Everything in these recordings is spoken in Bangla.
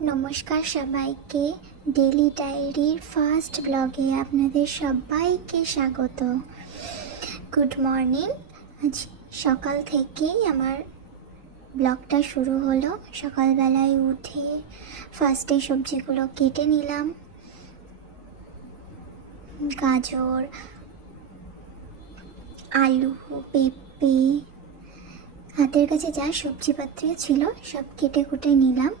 নমস্কার সবাইকে ডেলি ডায়েরির ফার্স্ট ব্লগে আপনাদের সবাইকে স্বাগত। গুড মর্নিং আজ সকাল থেকেই আমার ব্লগটা শুরু হলো। সকালবেলায় উঠে ফার্স্টে সবজিগুলো কেটে নিলাম। গাজর, আলু, পেঁপে, হাতের কাছে যা সবজিপত্র ছিল সব কেটে কুটে নিলাম।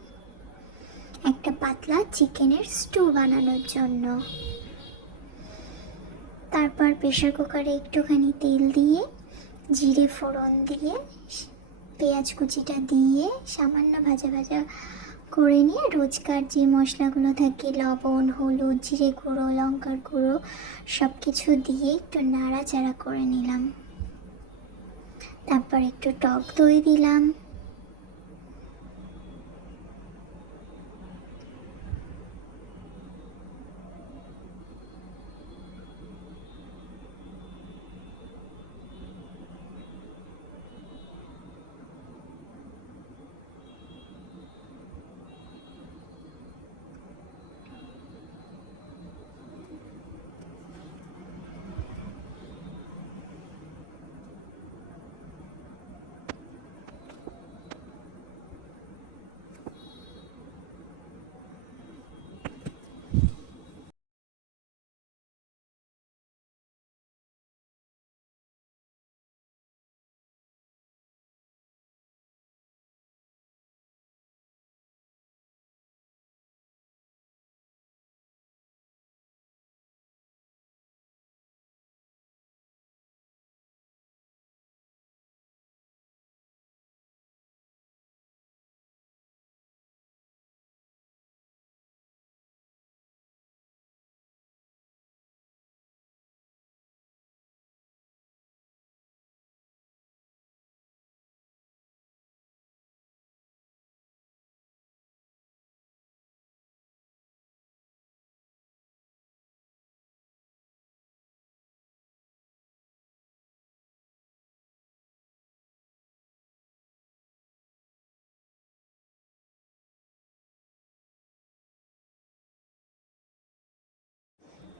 একটা পাতলা চিকেনের স্টু বানানোর জন্য। তারপর প্রেশার কুকারে একটুখানি তেল দিয়ে, জিরে ফোড়ন দিয়ে, পেঁয়াজ কুচিটা দিয়ে, সামান্য ভাজা ভাজা করে নিয়ে রোজকার যে মশলাগুলো থাকে, লবণ, হলুদ, জিরে গুঁড়ো, লঙ্কার গুঁড়ো সব কিছু দিয়ে একটু নাড়াচাড়া করে নিলাম। তারপর একটু টক দই দিলাম।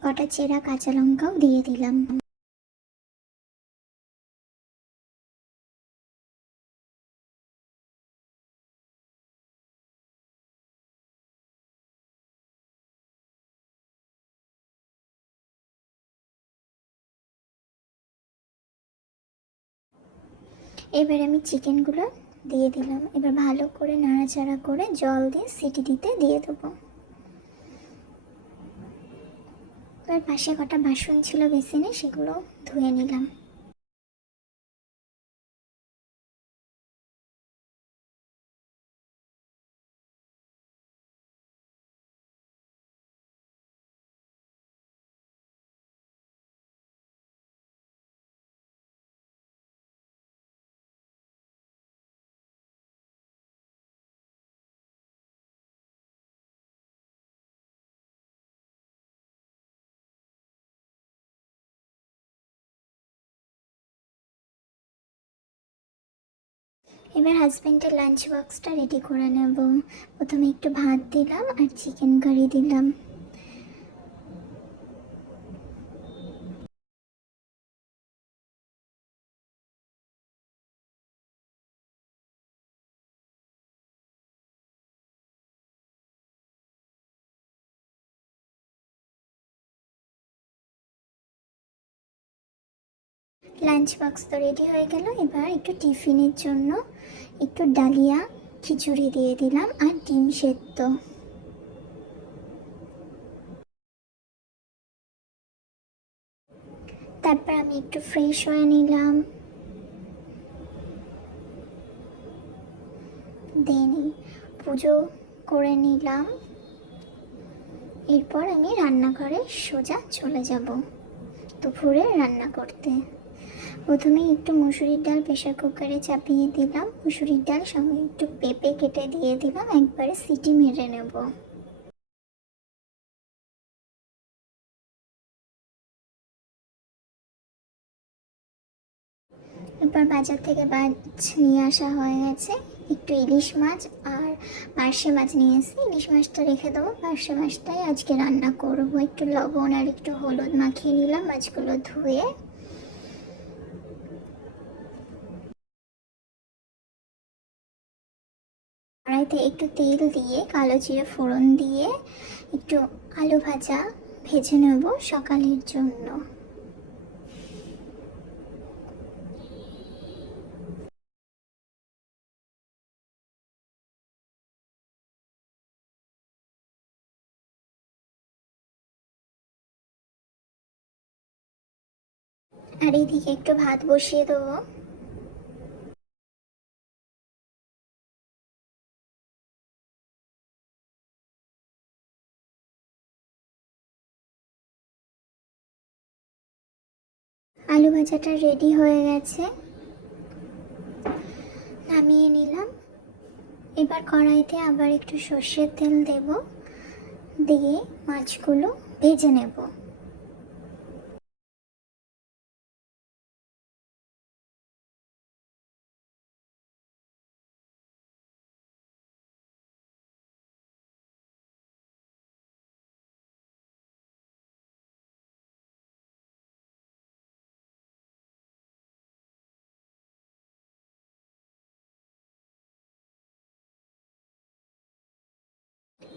কটা চেরা কাঁচা লঙ্কাও দিয়ে দিলাম। এবার আমি চিকেনগুলো দিয়ে দিলাম। এবার ভালো করে নাড়াচাড়া করে জল দিয়ে সিটি দিতে দিয়ে দেবো। এবার পাশে কটা বাসন ছিল বেসিনে সেগুলো ধুয়ে নিলাম। এবার হাজব্যান্ডের লাঞ্চ বক্সটা রেডি করে নেব। প্রথমে একটু ভাত দিলাম আর চিকেন কারি দিলাম। লাঞ্চ বক্স তো রেডি হয়ে গেল। এবার একটু টিফিনের জন্য একটু ডালিয়া খিচুড়ি দিয়ে দিলাম আর ডিম সেদ্ধ। তারপর আমি একটু ফ্রেশ হয়ে নিলাম। দেন পুজো করে নিলাম। এরপর আমি রান্নাঘরে সোজা চলে যাব। দুপুরে রান্না করতে। প্রথমে একটু মুসুরির ডাল প্রেশার কুকারে চাপিয়ে দিলাম। মুসুরির ডাল সঙ্গে একটু পেঁপে কেটে দিয়ে দিলাম। একবারে সিটি মেরে নেব। এরপর বাজার থেকে মাছ নিয়ে আসা হয়ে গেছে। একটু ইলিশ মাছ আর পার্শে মাছ নিয়ে এসে ইলিশ মাছটা রেখে দেবো। পার্শে মাছটাই আজকে রান্না করব। একটু লবণ আর একটু হলুদ মাখিয়ে নিলাম মাছগুলো ধুয়ে। কড়াইতে একটু তেল দিয়ে, কালো জিরে ফোড়ন দিয়ে একটু আলু ভাজা ভেজে নেব সকালের জন্য। আর এইদিকে একটু ভাত বসিয়ে দেবো। আলু ভাজাটা রেডি হয়ে গেছে। নামিয়ে নিলাম। এবার কড়াইতে আবার একটু সর্ষের তেল দেব। দিয়ে মাছগুলো ভেজে নেব।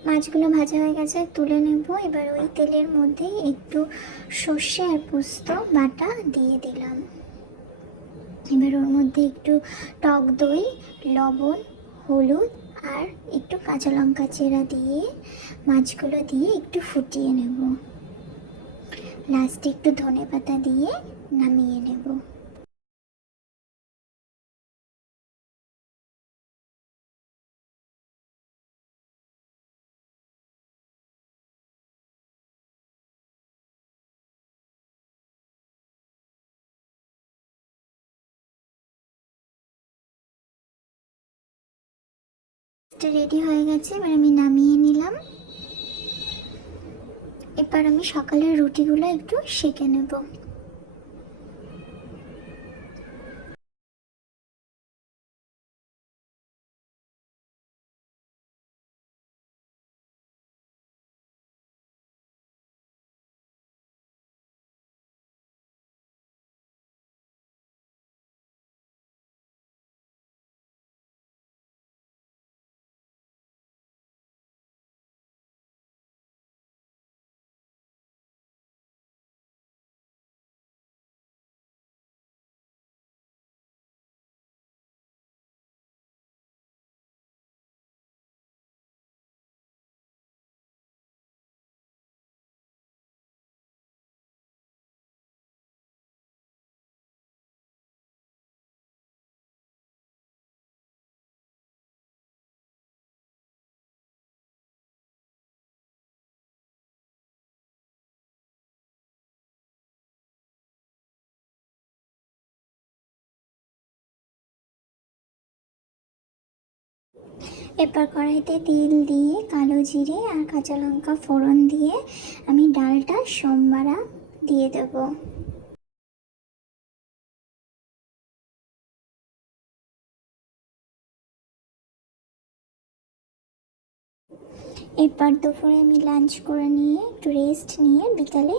মাছগুলো ভাজা হয়ে গেছে, তুলে নেব। এবার ওই তেলের মধ্যে একটু সর্ষে আর পোস্ত, বাটা দিয়ে দিলাম। এবার ওর মধ্যে একটু টক দই, লবণ, হলুদ আর একটু কাঁচা লঙ্কা চেরা দিয়ে, মাছগুলো দিয়ে একটু ফুটিয়ে নেব। লাস্টে একটু ধনে পাতা দিয়ে নামিয়ে নেব। রেডি হয়ে গেছে এবার আমি নামিয়ে নিলাম। এবার আমি সকালের রুটিগুলো একটু সেঁকে নেব। এরপর কড়াইতে তেল দিয়ে, কালো জিরে আর কাঁচা লঙ্কা ফোড়ন দিয়ে আমি ডালটা সোমবারা দিয়ে দেব। এরপর দুপুরে আমি লাঞ্চ করে নিয়ে, একটু রেস্ট নিয়ে বিকালে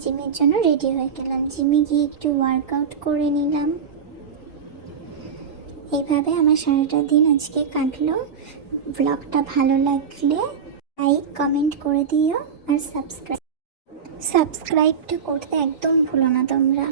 জিমের জন্য রেডি হয়ে গেলাম। জিমে গিয়ে একটু ওয়ার্কআউট করে নিলাম। এইভাবে আমার সারাটা দিন আজকে কাটলো। ব্লগটা ভালো লাগলে লাইক কমেন্ট করে দিও আর সাবস্ক্রাইব সাবস্ক্রাইবটা করতে একদম ভুলো না তোমরা।